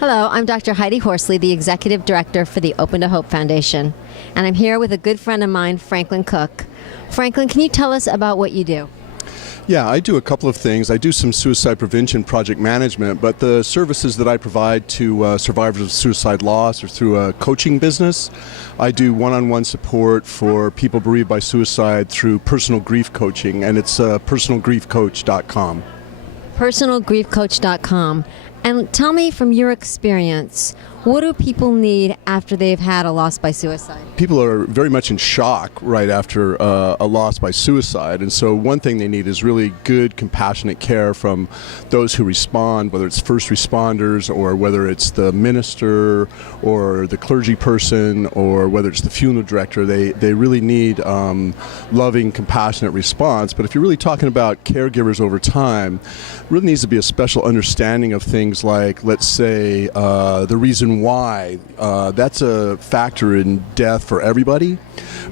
Hello, I'm Dr. Heidi Horsley, the Executive Director for the Open to Hope Foundation, and I'm here with a good friend of mine, Franklin Cook. Franklin, can you tell us about what you do? Yeah, I do a couple of things. I do some suicide prevention project management, but the services that I provide to survivors of suicide loss are through a coaching business. I do one-on-one support for people bereaved by suicide through personal grief coaching, and it's personalgriefcoach.com. Personalgriefcoach.com. And tell me from your experience, what do people need after they've had a loss by suicide? People are very much in shock right after a loss by suicide, and so one thing they need is really good, compassionate care from those who respond, whether it's first responders or whether it's the minister or the clergy person or whether it's the funeral director. They really need loving, compassionate response. But if you're really talking about caregivers over time, really needs to be a special understanding of things like, let's say, the reason why. That's a factor in death for everybody,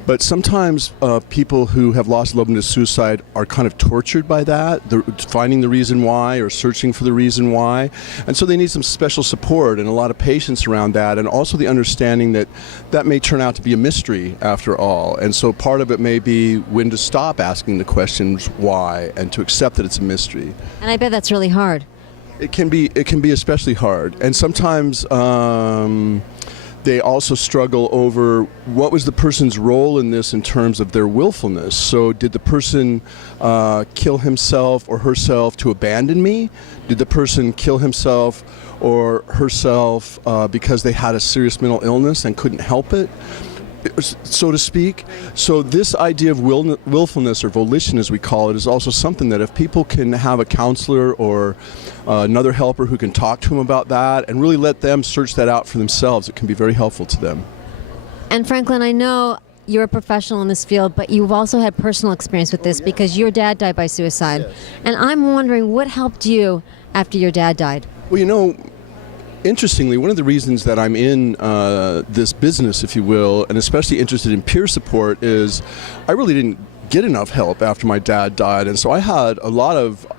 but sometimes people who have lost a loved one to suicide are kind of tortured by that, finding the reason why or searching for the reason why, and so they need some special support and a lot of patience around that, and also the understanding that that may turn out to be a mystery after all, and so part of it may be when to stop asking the questions why and to accept that it's a mystery. And I bet that's really hard. It can be especially hard, and sometimes they also struggle over what was the person's role in this in terms of their willfulness. So did the person kill himself or herself to abandon me? Did the person kill himself or herself because they had a serious mental illness and couldn't help it, so to speak? So this idea of willfulness or volition, as we call it, is also something that if people can have a counselor or another helper who can talk to them about that and really let them search that out for themselves, it can be very helpful to them. And Franklin, I know you're a professional in this field, but you've also had personal experience with this because your dad died by suicide. Yes. And I'm wondering what helped you after your dad died? Well, you know, interestingly, one of the reasons that I'm in this business, if you will, and especially interested in peer support, is I really didn't get enough help after my dad died, and so I had a lot of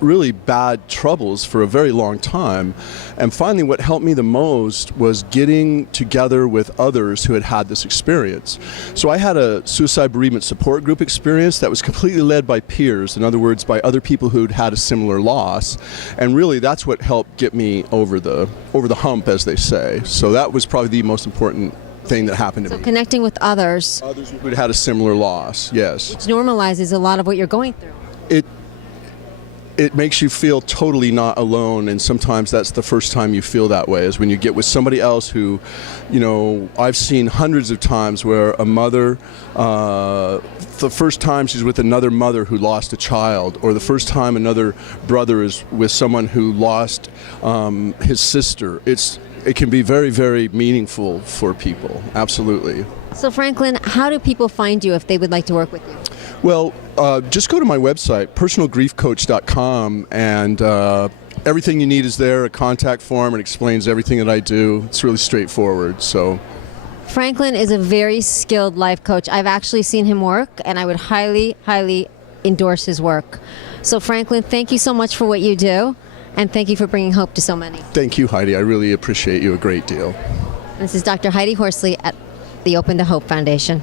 really bad troubles for a very long time. And finally, what helped me the most was getting together with others who had had this experience. So I had a suicide bereavement support group experience that was completely led by peers, in other words, by other people who'd had a similar loss. And really, that's what helped get me over the hump, as they say. So that was probably the most important thing that happened to me. So connecting with others. Others who'd had a similar loss, yes. Which normalizes a lot of what you're going through. It makes you feel totally not alone, and sometimes that's the first time you feel that way, is when you get with somebody else who, you know, I've seen hundreds of times where a mother, the first time she's with another mother who lost a child, or the first time another brother is with someone who lost his sister. It can be very, very meaningful for people, absolutely. So Franklin, how do people find you if they would like to work with you? Well, just go to my website, personalgriefcoach.com, and everything you need is there. A contact form, it explains everything that I do. It's really straightforward. So, Franklin is a very skilled life coach. I've actually seen him work, and I would highly, highly endorse his work. So Franklin, thank you so much for what you do, and thank you for bringing hope to so many. Thank you, Heidi. I really appreciate you a great deal. This is Dr. Heidi Horsley at the Open to Hope Foundation.